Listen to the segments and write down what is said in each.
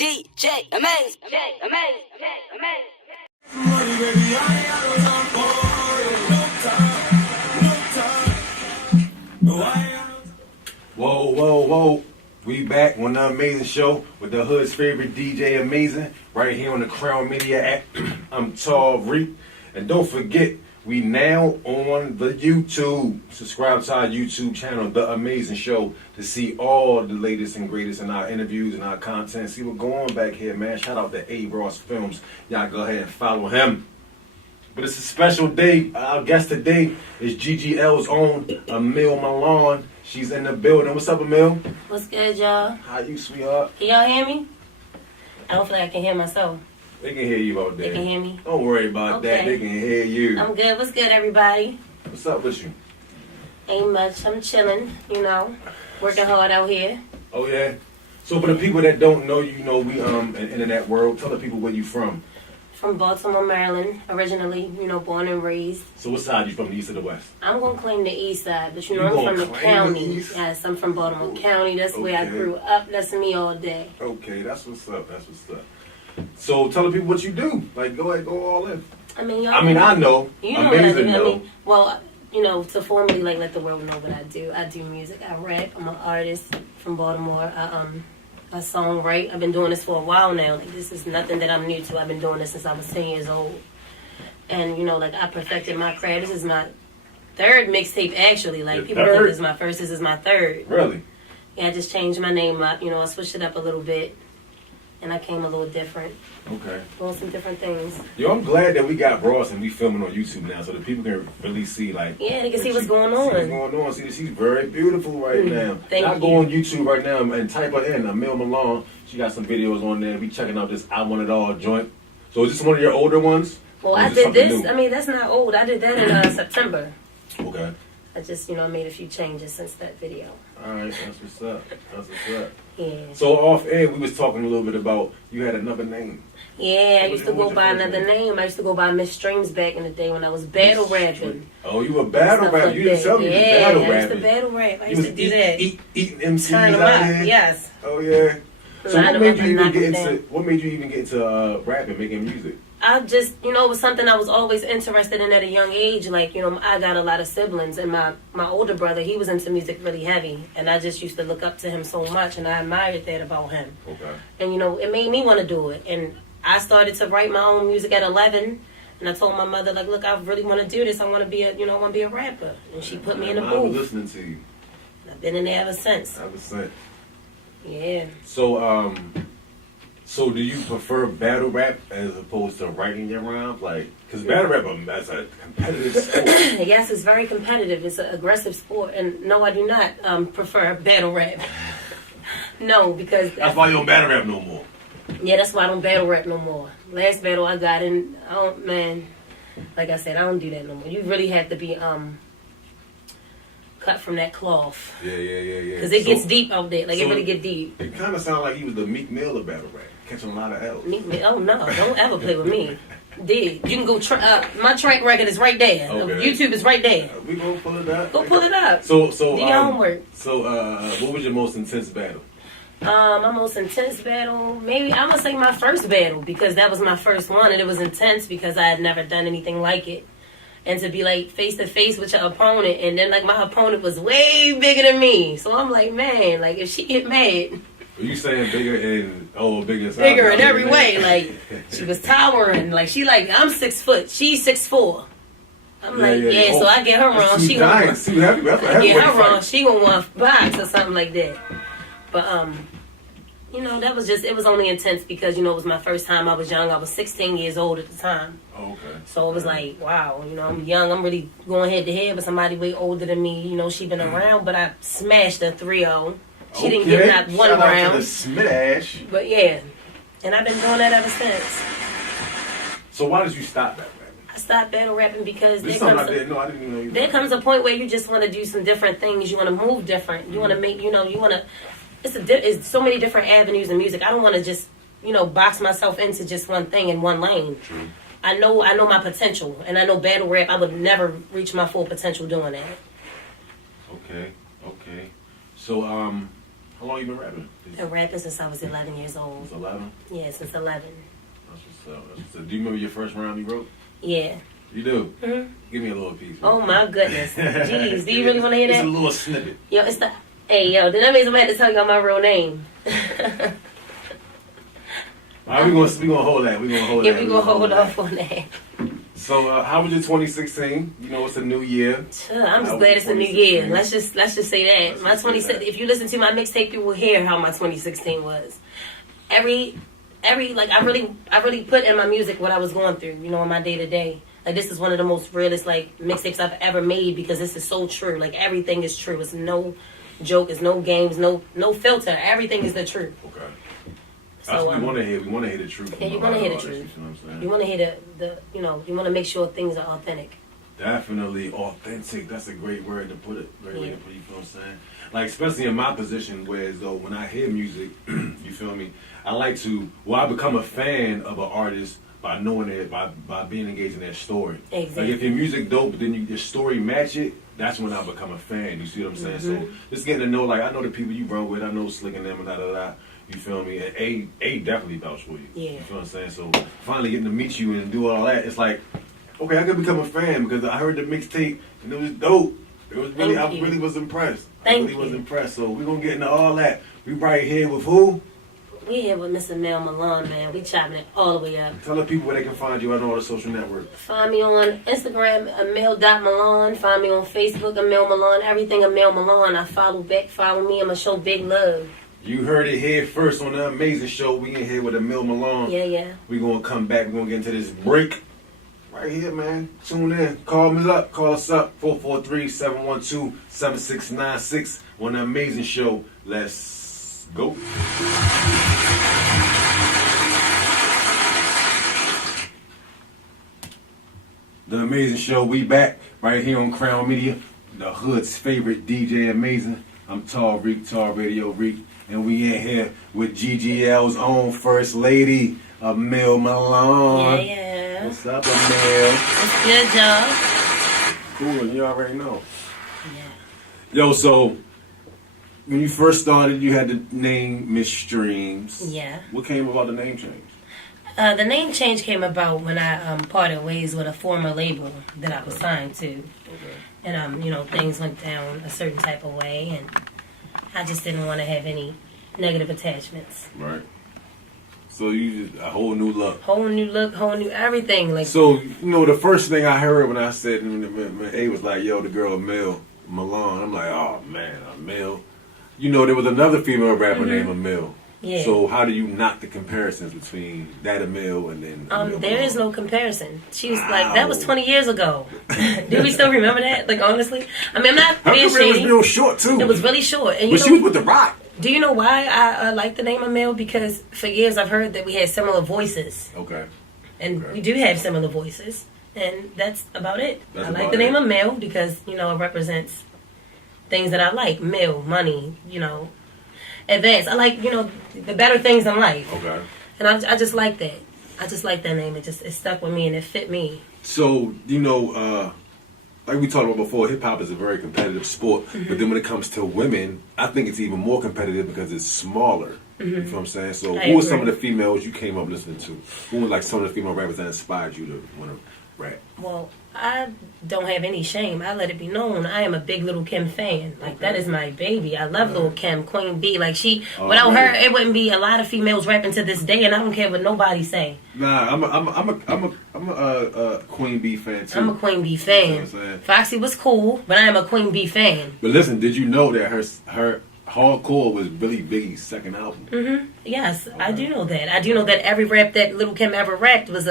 DJ Amazin. Money, baby, I ain't got no time for you. No time. No, I ain't got no time. Whoa. We back on the Amazin Show with the hood's favorite DJ Amazin, right here on the Crown Media app. I'm Tall Reek. And don't forget, we now on the YouTube. Subscribe to our YouTube channel, The Amazin Show, to see all the latest and greatest in our interviews and our content. See what's going on back here, man. Shout out to A. Ross Films. Y'all go ahead and follow him. But it's a special day. Our guest today is GGL's own Amil Milan. She's in the building. What's up, Amil? What's good, y'all? How you, sweetheart? Can y'all hear me? I don't feel like I can hear myself. They can hear you out there. They can hear me? Don't worry about that. They can hear you. I'm good. What's good, everybody? What's up with you? Ain't much. I'm chilling, working hard out here. Oh, yeah? So for the people that don't know you, we in the internet world, tell the people where you from. From Baltimore, Maryland, originally, born and raised. So what side you from, the east or the west? I'm going to claim the east side, but You I'm gonna from the claim the county. east? Yes, I'm from Baltimore County. That's where I Okay. grew up. That's me all day. Okay, that's what's up. So tell the people what you do. Like, go ahead, go all in. I mean, I know. You know what I Amazin do. know. To formally let the world know what I do. I do music. I rap. I'm an artist from Baltimore. I songwrite. I've been doing this for a while now. Like, this is nothing that I'm new to. I've been doing this since I was 10 years old. And I perfected my craft. This is my third mixtape actually. Like, Your people third? think this is my first. This is my third. Really? Yeah, I just changed my name up. I switched it up a little bit. And I came a little different. Okay. Doing some different things. Yo, I'm glad that we got Ross and we filming on YouTube now so that people can really see, like... Yeah, they can see like what's going on. See what's going on. See that she's very beautiful right now. Thank Y'all you. go on YouTube right now and type her in, Amil Milan. She got some videos on there. We checking out this I Want It All joint. So is this one of your older ones? Well, Or I is it did something this. new? I mean, that's not old. I did that in September. Okay. I just, made a few changes since that video. All right, that's what's up. Yeah. So off air, we was talking a little bit about you had another name. Yeah, I used to What was go by your first another name. I used to go by Miss Streams back in the day when I was battle rapping. Oh, you were battle Stuff rapper. like You didn't that. tell me you was battle I used to rapping. battle rap. I You used was to do that. Eating MCs Turn them out up. here. Yes. Oh yeah. So Line what them made up you and even knock get them into down. what made you even get into rapping, making music? I just, it was something I was always interested in at a young age. Like, I got a lot of siblings, and my older brother, he was into music really heavy, and I just used to look up to him so much, and I admired that about him. Okay. And, it made me want to do it. And I started to write my own music at 11, and I told my mother, like, look, I really want to do this. I want to be a rapper. And she put me in the I was booth. listening to you. I've been in there ever since. Ever since. Yeah. So do you prefer battle rap as opposed to writing your rhymes? Like, because battle rap that's a competitive sport. Yes, it's very competitive. It's an aggressive sport. And no, I do not prefer battle rap. No, because... That's why you don't battle rap no more. Yeah, that's why I don't battle rap no more. Last battle I got in, like I said, I don't do that no more. You really have to be cut from that cloth. Yeah. Because it gets deep out there. Like, it really get deep. It kind of sounds like he was the Meek Mill of battle rap, catching a lot of L's. Oh, no. Don't ever play with me. Dig. You can go... my track record is right there. Okay. YouTube is right there. We gonna pull it up. Go pull it up. So Do your homework. So, what was your most intense battle? My most intense battle, maybe I'm gonna say my first battle, because that was my first one, and it was intense because I had never done anything like it. And to be like face to face with your opponent, and then like my opponent was way bigger than me, so I'm like, man, like if she get mad, Are you saying bigger in bigger in every way, like she was towering, like I'm 6 foot, she's 6'4". I'm so I get her wrong, she gonna giants, too heavy. That's a get heavyweight her wrong, fight. she gonna want box or something like that. But that was just, it was only intense because, it was my first time. I was young. I was 16 years old at the time. Oh, okay. So it was like, wow, I'm young. I'm really going head to head with somebody way older than me. She been around, but I smashed a 3-0. She didn't get not one Shout out round. to the Smash. But yeah, and I've been doing that ever since. So why did you stop that rapping? I stopped battle rapping because This something I didn't know. I didn't even know you. there comes a point where you just want to do some different things. You want to move different. You want to make, you want to... It's so many different avenues in music. I don't want to just, box myself into just one thing in one lane. True. I know my potential, and I know battle rap, I would never reach my full potential doing that. Okay. So, how long you been rapping? Been rapping since I was 11 years old. Since 11? Yeah, since 11. That's what's up. That's what's up. Do you remember your first rhyme you wrote? Yeah. You do? Mm-hmm. Give me a little piece. Oh my goodness. Jeez, do you really want to hear that? It's a little snippet. Yo, it's the... Hey, yo, then that means I'm going to have to tell y'all my real name. All right, we're gonna hold that. We're gonna hold that. Yeah, we're going to hold off on that. So, how was your 2016? You know, it's a new year. I'm just glad it's a new year. Let's just say that. My 2016. If you listen to my mixtape, you will hear how my 2016 was. Every like I really put in my music what I was going through. You know, in my day to day. Like this is one of the most realest like mixtapes I've ever made because this is so true. Like everything is true. It's no joke. It's no games. No filter. Everything is the truth. Okay. So, that's what we want to hear. We want to hear the truth. Yeah, you want to hear the truth. You know what I'm saying? You want to hear the you want to make sure things are authentic. Definitely authentic. That's a great word to put it. Great way to put it. You feel what I'm saying? Like especially in my position, whereas though when I hear music, you feel me? I like to. Well, I become a fan of an artist by knowing it, by being engaged in their story. Exactly. Like if your music dope, but then your story match it. That's when I become a fan. You see what I'm saying? So just getting to know, like I know the people you run with. I know Slick and them and da. You feel me? And A definitely vouch for you. Yeah. You feel what I'm saying? So finally getting to meet you and do all that, it's like, okay, I could become a fan because I heard the mixtape and it was dope. It was really, I really was impressed. I really was impressed. So we're gonna get into all that. We right here with who? We here with Mr. Amil Milan, man. We chopping it all the way up. Tell the people where they can find you on all the social networks. Find me on Instagram, Amil.Milan. Find me on Facebook, Amil Milan. Everything Amil Milan. I follow back. Follow me. I'm going to show big love. You heard it here first on the Amazin Show. We in here with Amil Milan. Yeah. We're going to come back. We're going to get into this break. Right here, man. Tune in. Call me up. Call us up. 443-712-7696 on the Amazin Show. Let's go. The Amazin Show. We back right here on Crown Media. The hood's favorite DJ Amazin. I'm Tall Radio Reek. And we in here with GGL's own First Lady, Amil Milan. Yeah. What's up, Amil? What's good, y'all? Cool, you already know. Yeah. Yo, so when you first started, you had the name Miss Streams. Yeah. What came about the name change? The name change came about when I parted ways with a former label that I was signed to. Okay. And, things went down a certain type of way, and I just didn't want to have any negative attachments. Right. So you just a whole new look. Whole new look, whole new everything. Like So, the first thing I heard when I said, when A was like, yo, the girl Amil Milan, I'm like, oh, man, Amil. There was another female rapper named Amil. Yeah. So how do you knock the comparisons between that Amil and then Amil there Milan? is no comparison. She was like, that was 20 years ago. Do we still remember that? Like, honestly? I mean, I'm not Her being career was shady. real short, too. It was really short. And But she was with The Rock. Do you know why I like the name Amil? Because for years I've heard that we had similar voices. Okay. And we do have similar voices. And that's about it. That's I like about the name it. Amil because, it represents things that I like. Mill, money, advance. I like, the better things in life. Okay. And I just like that. I just like that name. It stuck with me and it fit me. So, like we talked about before, hip-hop is a very competitive sport. But then when it comes to women, I think it's even more competitive because it's smaller. You feel what I'm saying? So who were some of the females you came up listening to? Who were like some of the female rappers that inspired you to want to rap? Well, I don't have any shame. I let it be known. I am a big Little Kim fan. Like, that is my baby. I love Little Kim, Queen B. Like, without her, it wouldn't be a lot of females rapping to this day, and I don't care what nobody say. Nah, I'm a Queen B fan too. I'm a Queen B fan. You know what I'm saying? Foxy was cool, but I am a Queen B fan. But listen, did you know that her Hardcore was Billy Biggie's second album? Yes, okay. I do know that. I do know that every rap that Little Kim ever rapped was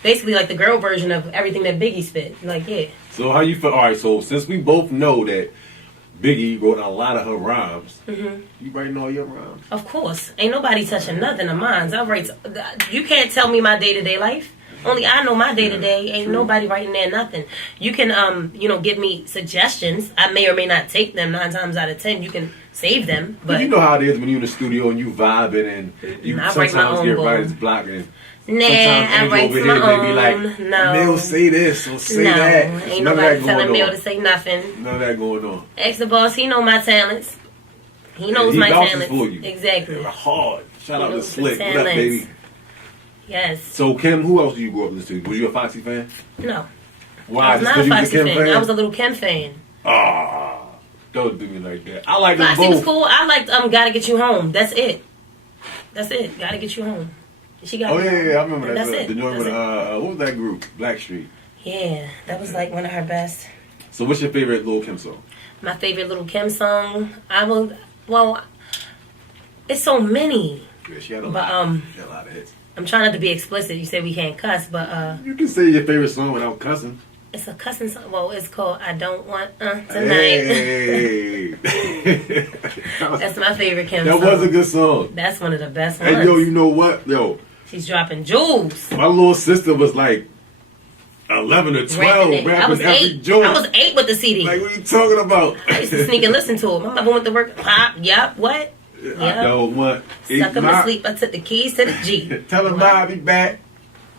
basically like the girl version of everything that Biggie spit. Like, yeah. So how you feel? All right, so since we both know that Biggie wrote a lot of her rhymes, you writing all your rhymes? Of course. Ain't nobody touching nothing of mine. You can't tell me my day-to-day life. Only I know my day-to-day. Ain't nobody writing there nothing. You can, give me suggestions. I may or may not take them. 9 times out of 10, you can save them. But you know how it is when you're in the studio and you vibing and you sometimes get writer's block and I write my own. They be like, Amil, say this or say that. Ain't nobody telling Amil to say nothing. None of that going on. Ask the boss. He know my talents. He knows he my vouches talents. for you. Exactly. Hard. Shout He out to knows the Slick. What up, talents. baby? Yes. So, Kim, who else did you grow up listening to? Was you a Foxy fan? No. Why? I was Just not a 'cause you Foxy Kim fan. I was a little Kim fan. Ah, don't do me like that. I like them Foxy was both. cool. I liked Gotta Get You Home. That's it. That's it. Gotta Get You Home. She got. Oh, yeah, I remember that. That's it. The joint That's with, it. what was that group? Blackstreet. Yeah, that was like one of her best. So, what's your favorite Lil Kim song? My favorite Little Kim song. It's so many. Yeah, she had a But, lot. She had a lot of hits. I'm trying not to be explicit. You said we can't cuss, but You can say your favorite song without cussing. it's a cussing song. Well, it's called I Don't Want Tonight. Hey. That's my favorite Kim That song. was a good song. That's one of the best ones. And yo, you know what? Yo, She's dropping jewels. my little sister was like 11 or 12 Rapping it. I rapping was every 8. joint. I was 8 with the CD. Like, what are you talking about? I used to sneak and listen to it. My mother went to work. Pop, yup, what? I don't want Suck him to sleep. I took the keys to the G. Tell him I'll be back.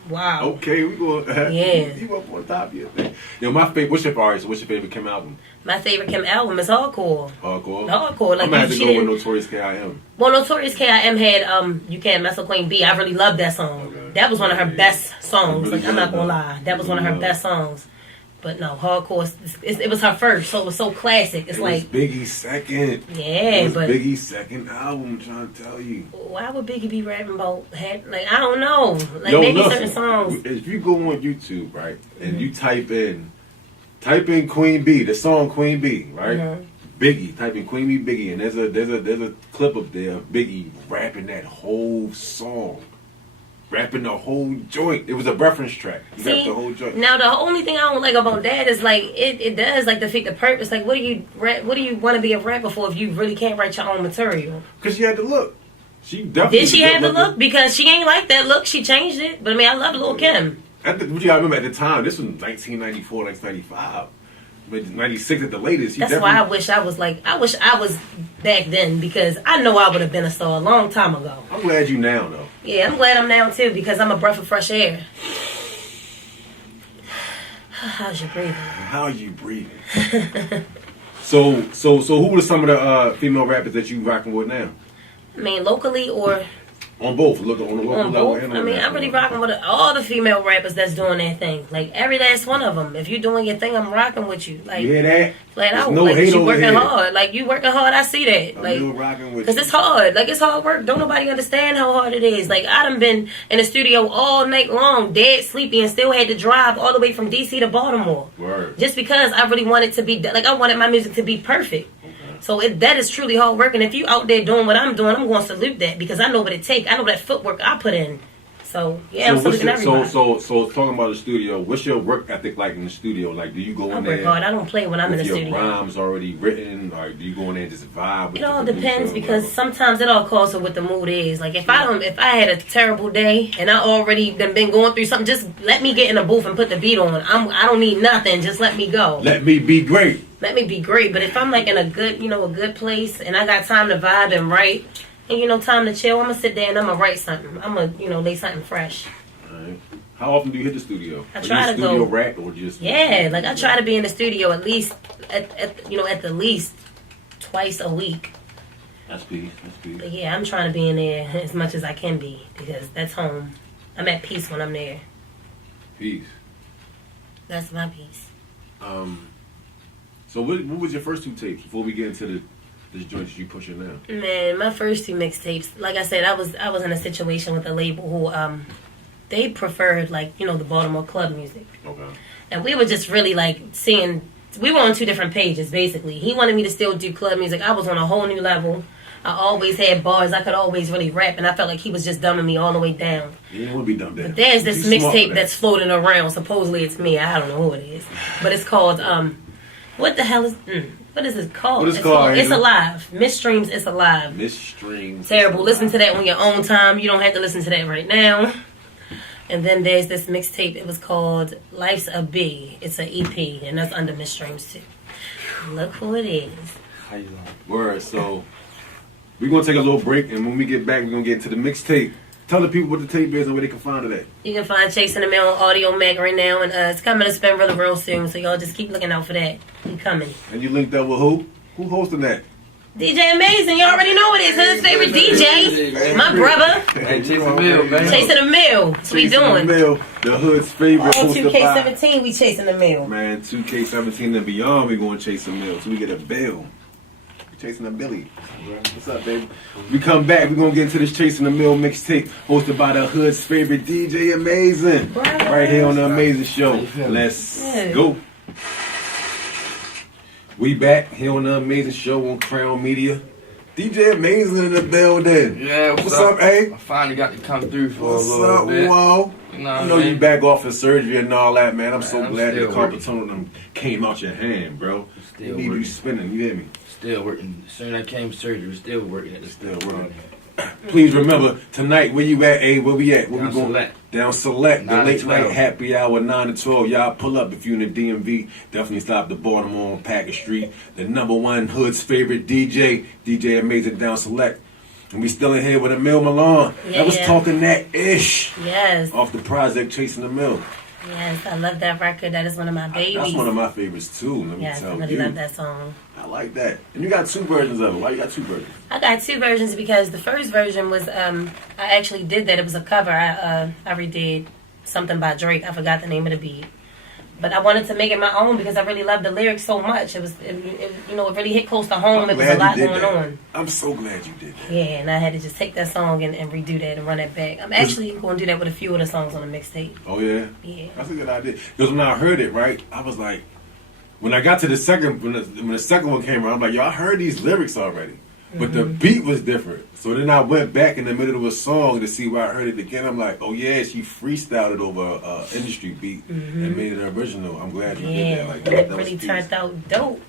Wow. Okay, we going. Yeah. You up on top of your thing. Yo, my favorite. What's your artist? What's your favorite Kim album? My favorite Kim album is Hardcore. Hardcore. Hardcore. Like I'm gonna have to she go with didn't- Notorious K.I.M. Well, Notorious K.I.M. had You Can't Mess with Queen B. I really loved that song. Okay. That was one of her best songs. Really Like, I'm not good, gonna though. lie. That was one of her Really best songs. But no, Hardcore, it was her first, so it was so classic. It's It like, was Biggie's second. yeah, It was but Biggie's second album. I'm trying to tell you. why would Biggie be rapping about, like, I don't know. Like, Yo, maybe listen, certain songs. if you go on YouTube, right, and you type in Queen B, the song Queen B, right? Mhm. Biggie, type in Queen B Biggie, and there's a clip up there of Biggie rapping that whole song, rapping the whole joint. It was a reference track. He rapped the whole joint. Now the only thing I don't like about that is like it does like defeat the purpose. Like, what do you want to be a rapper for if you really can't write your own material? Because she had the look. She definitely Did she was have the good-looking. look? Because she ain't like that look. She changed it. But I mean, I love Lil Kim. What you gotta remember at the time, this was 1994, 1995. 96 at the latest. She That's why I definitely- wish I was back then, because I know I would have been a star a long time ago. I'm glad you now, though. Yeah, I'm glad I'm now too, because I'm a breath of fresh air. How's your breathing? How are you breathing? so who were some of the female rappers that you rocking with now? I mean, locally or On both, look on the local on level both. and I on mean, national I'm really level. rocking with all the female rappers that's doing their thing. Like, every last one of them. If you're doing your thing, I'm rocking with you. Like, You hear that? flat There's out. no Like, hate you over working here. hard. Like, you working hard. I see that. I'm Like, still rocking with because you. it's hard. Like, it's hard work. Don't nobody understand how hard it is. Like, I done been in the studio all night long, dead sleepy, and still had to drive all the way from D.C. to Baltimore. Word. Just because I really wanted to be, like, I wanted my music to be perfect. So that is truly hard work. And if you out there doing what I'm doing, I'm going to salute that, because I know what it takes. I know that footwork I put in. So, yeah, I'm what's saluting your, everybody. so talking about the studio, what's your work ethic like in the studio? Like, do you go I in work there hard. I don't play when I'm in with the your studio. rhymes already written, or do you go in there and just vibe with It all the producer depends, or because whatever? sometimes it all calls for what the mood is. Like, if I had a terrible day and I already done been going through something, just let me get in the booth and put the beat on. I don't need nothing. Just let me go. Let me be great. Let me be great. But if I'm like in a good place, and I got time to vibe and write, and time to chill, I'm gonna sit there and I'm gonna write something. I'm gonna lay something fresh. Alright. How often do you hit the studio? I Are try you a to studio go- rat or just Yeah, like I try to be in the studio at least at the least twice a week. That's peace. But yeah, I'm trying to be in there as much as I can be, because that's home. I'm at peace when I'm there. Peace. That's my peace. So what was your first two tapes before we get into this joint that you pushing now? Man, my first two mixtapes, like I said, I was in a situation with a label who they preferred, like, the Baltimore club music. Okay. And we were just really like we were on two different pages basically. He wanted me to still do club music. I was on a whole new level. I always had bars. I could always really rap, and I felt like he was just dumbing me all the way down. You didn't want to be dumb down. But there's this You smart for mixtape that. that's floating around. Supposedly it's me. I don't know who it is. But it's called what the hell is what is it called? What is it called, It's Angel? Alive. Miss Streams, It's Alive. Miss Strings. Terrible. Listen to that on your own time. You don't have to listen to that right now. And then there's this mixtape. It was called Life's a B. It's an EP, and that's under Miss Streams too. Look who it is. How you doing? Word. So we're gonna take a little break, and when we get back, we're gonna get into the mixtape. Tell the people what the tape is and where they can find it at. You can find Chasing the Mail on Audio Mac right now, and it's coming to spin real soon. So y'all just keep looking out for that. He coming. And you linked up with who? Who hosting that? DJ Amazin, you already know it is. His favorite DJ, my brother. Hey, chasing Amil, man. Chasing Amil. That's what we doing. Amil, the hood's favorite. Oh, hosted by- 2K17, we chasing Amil. Man, 2K17 and beyond, we going to chase Amil. So we get a bill. We chasing a Billy. What's up, baby? We come back, we're going to get into this Chasing the Mill mixtape hosted by the hood's favorite DJ Amazin. Right here on the Amazin Show. Let's go. We back here on the Amazin Show on Crown Media. DJ Amazin in the building. Yeah, what's up, A? I finally got to come through for What's a little up, bit. Whoa? You know I what know I mean? you back off of surgery and all that, man. I'm so I'm glad the still carpal working. tunnel came out your hand, bro. Still You need you working. spinning, you hear me? Still working. As soon as I came surgery, still working at the Still working. Please remember, tonight, where you at, A? Where we at? Where Down we going? Select. Down Select, the 9 to late night 12. happy hour, 9 to 12. Y'all pull up if you're in the DMV. Definitely stop the Baltimore on Packard Street. The #1 hood's favorite DJ, DJ Amazin Down Select. And we still in here with Amil Milan. That was talking that ish. Yes. Off the project Chasing the Mill. Yes, I love that record. That is one of my babies. That's one of my favorites too, let me Yes, tell I really you. love that song. I like that. And you got 2 versions of it. Why you got 2 versions? I got 2 versions because the first version was I actually did that. It was a cover. I redid something by Drake. I forgot the name of the beat, but I wanted to make it my own because I really loved the lyrics so much. It really hit close to home. I'm It was glad a lot you did going that. on. I'm so glad you did that. Yeah, and I had to just take that song and redo that and run it back. I'm actually going to do that with a few of the songs on the mixtape. Oh yeah? Yeah. That's a good idea. Because when I heard it, right, I was like, when I got to the second, when the second one came around, I'm like, yo, I heard these lyrics already. But the beat was different. So then I went back in the middle of a song to see where I heard it again. I'm like, oh yeah, she freestyled it over an industry beat and made it original. I'm glad you did that. Like that. It That really was turned out dope.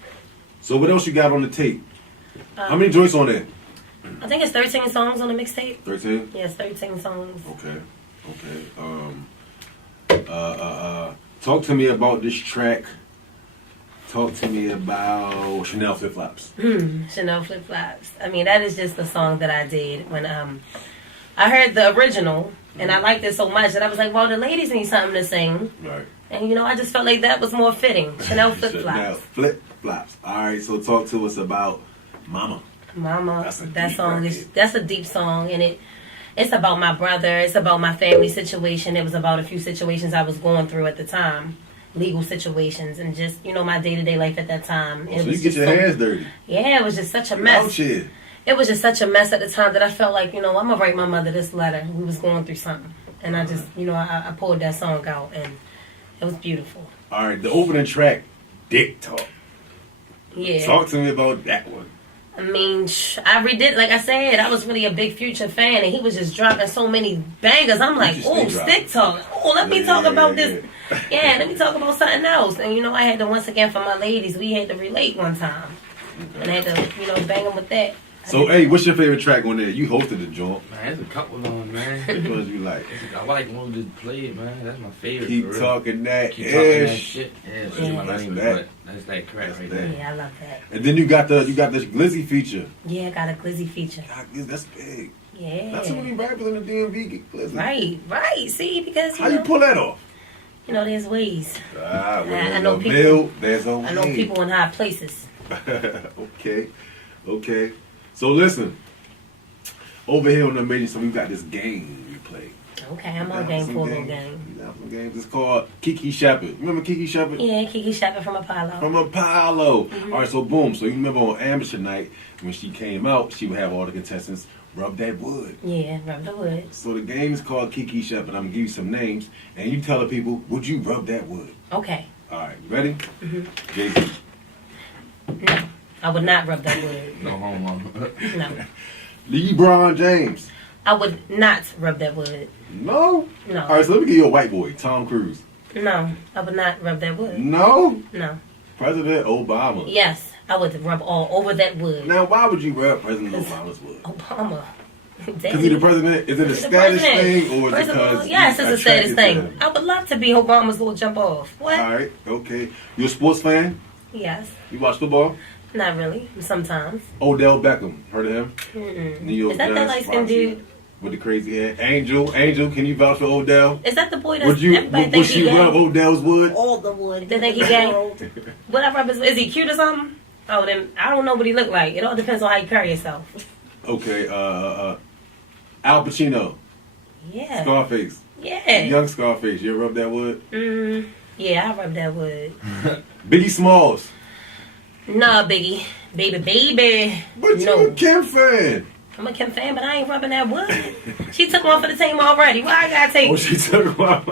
So what else you got on the tape? How many joints on there? I think it's 13 songs on the mixtape. 13? Yes, 13 songs. Okay. Talk to me about this track. Talk to me about Chanel Flip Flops. Chanel Flip Flops. I mean, that is just the song that I did when I heard the original and I liked it so much that I was like, well, the ladies need something to sing. Right. And, I just felt like that was more fitting. Chanel Flip Chanel Flops. Flip Flops. All right, so talk to us about Mama. Mama, That's a that deep song record. that's a deep song, and it's about my brother. It's about my family situation. It was about a few situations I was going through at the time, legal situations, and just my day-to-day life at that time. Oh, so you get your hands dirty. Yeah, it was just such a Out mess. here. It was just such a mess at the time that I felt like I'm gonna write my mother this letter. We was going through something, and I just I pulled that song out, and it was beautiful. All right, the opening track, Dick Talk. Yeah. Talk to me about that one. I mean, I redid, like I said, I was really a big Future fan, and he was just dropping so many bangers. I'm like, Future oh, stay stick talk. Oh, let me talk about this. Yeah, let me talk about something else. And, I had to, once again, for my ladies, we had to relate one time. And I had to, bang them with that. So, hey, what's your favorite track on there? You hosted the joint. Man, there's a couple of them, man. Which ones you like? I like one just play it, man. That's my favorite. Keep for real. talking that Keep talking that ish. shit. Yeah, That's that's my that. name, but that's that crack That's right that. there. Yeah, I love that. And then you got this Glizzy feature. Yeah, I got a Glizzy feature. God, that's big. Yeah. Not too many rappers in the DMV get Glizzy. Right. See, because, How you pull that off? there's ways. Ah, well, I there's know a people- mill, there's a way. I know people in high places. Okay. So listen, over here on the Amazin Show, we got this game we play. Okay, I'm on game for a little game. We got some games. It's called Kiki Shepherd. Remember Kiki Shepherd? Yeah, Kiki Shepherd from Apollo. From Apollo. All right, so boom. So you remember on Amateur Night, when she came out, she would have all the contestants rub that wood. Yeah, rub the wood. So the game is called Kiki Shepherd. I'm going to give you some names, and you tell the people, would you rub that wood? Okay. All right, you ready? Jay-Z. No, I would not rub that wood. No homo. No. LeBron James. I would not rub that wood. No? No. All right, so let me give you a white boy, Tom Cruise. No, I would not rub that wood. No? No. President Obama. Yes, I would rub all over that wood. Now, why would you rub President Obama's wood? Obama. Because he's the president? Is it a He's the status president. thing, or is First it of all, because yes, it's a status thing. him? I would love to be Obama's little jump off. What? All right, okay. You a sports fan? Yes. You watch football? Not really. Sometimes. Odell Beckham. Heard of him? Mm-mm. New York Is that that Giants light-skinned wide receiver dude? with the crazy hair. Angel, can you vouch for Odell? Is that the boy that's Would you? everybody Would think he she gay? rub Odell's wood? All the wood. They think he gay? Whatever. Is he cute or something? Oh, then I don't know what he look like. It all depends on how you carry yourself. Okay, Al Pacino, Yeah. Scarface, Yeah. young Scarface. You ever rub that wood? Yeah, I rub that wood. Biggie Smalls. Nah, Biggie. Baby. But you No. a Kim fan. I'm a Kim fan, but I ain't rubbing that wood. She took one for the team already. Why I gotta take Oh, she took one.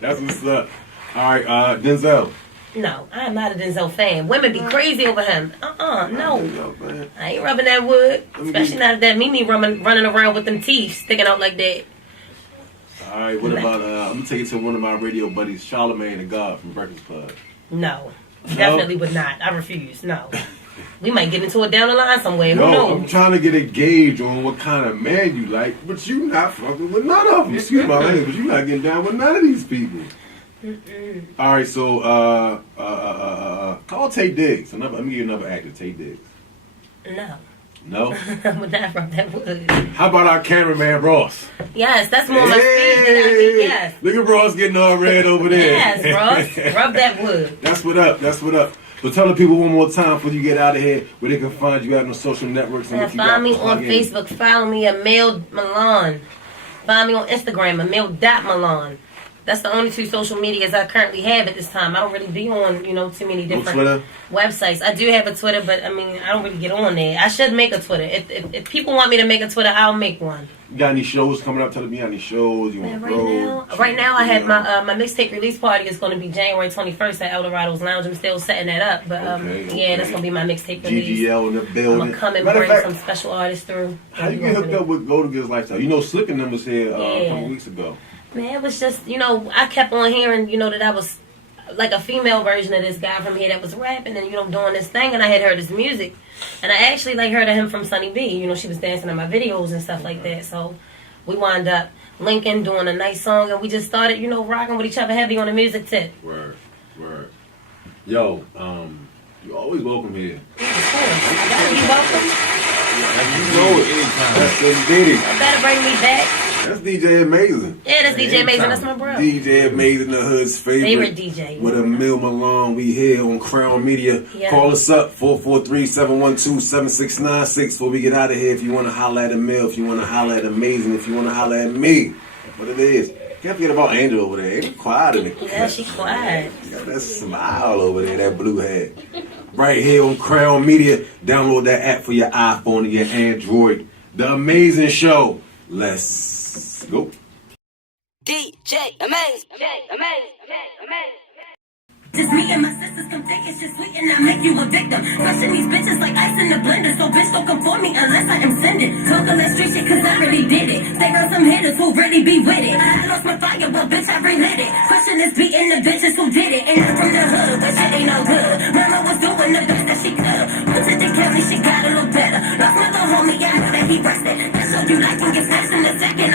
That's what's up. All right, Denzel. No, I am not a Denzel fan. Women be crazy over him. No. Denzel, man. I ain't rubbing that wood. me Especially get- not if that Mimi running around with them teeth sticking out like that. All right, what about, I'm going to take it to one of my radio buddies, Charlamagne the God from Breakfast Club. No. Definitely would not. I refuse. No. We might get into it down the line somewhere. Who Yo, knows? I'm trying to get a gauge on what kind of man you like, but you not fucking with none of them. Excuse my language, but you not getting down with none of these people. All right, so call Tate Diggs. Let me give you another actor, Tate Diggs. No. No? I would not rub that wood. How about our cameraman Ross? Yes, that's more my speed than I think. Yes. Look at Ross getting all red over there. Yes, Ross. Rub that wood. That's what up. That's what up. So tell the people one more time before you get out of here where they can find you out on social networks and what you got. Find me on plug in. Facebook. Follow me, Amil Milan. Find me on Instagram, Amil.Milan. That's the only two social medias I currently have at this time. I don't really be on, too many No different Twitter? websites. I do have a Twitter, but I mean, I don't really get on there. I should make a Twitter. If people want me to make a Twitter, I'll make one. You got any shows coming up? Tell me any shows you want to Right now, I have my mixtape release party is going to be January 21st at Eldorado's Lounge. I'm still setting that up, but Okay. that's going to be my mixtape release. GGL in the building. I'm gonna come and Matter of bring fact, some special artists through. how you get hooked up with Go to Gil's Lifestyle? Slick and them was here a couple weeks ago. Man, it was just, I kept on hearing, that I was like a female version of this guy from here that was rapping and, doing this thing. And I had heard his music. And I actually, heard of him from Sunny B. She was dancing in my videos and stuff like that. So we wound up linking, doing a nice song. And we just started, rocking with each other heavy on the music tip. Word. Yo, you always welcome here. Of course. I gotta be welcome. You know it. That's indeed. You better bring me back. That's DJ Amazin. Yeah, that's DJ Amazin. That's my bro. DJ Amazin, the hood's favorite DJ. With Amil Milan, we here on Crown Media. Yeah. Call us up, 443-712-7696 before we get out of here. If you want to holler at Amil, if you want to holler at Amazin, if you want to holler at me. What it is. Can't forget about Angel over there. Ain't quiet in the Yeah, she quiet. got that smile over there, that blue hat. Right here on Crown Media. Download that app for your iPhone and your Android. The Amazin Show. Let's go. DJ Amazin. Just me and my sisters come think it's just sweet and I make you a victim. Crushing these bitches like ice in the blender. So bitch don't come for me unless I am sending. Talk all that street shit cause I already did it. Stay around some hitters who really be with it. I lost my fire but bitch I relit it. Crushing this beating the bitches who did it. And I'm from the hood but shit ain't no good. Mama was doing the best that she could. Went to the county she got a little better. Lost my little homie I know that he rested. That's all you like and get snatched in a second.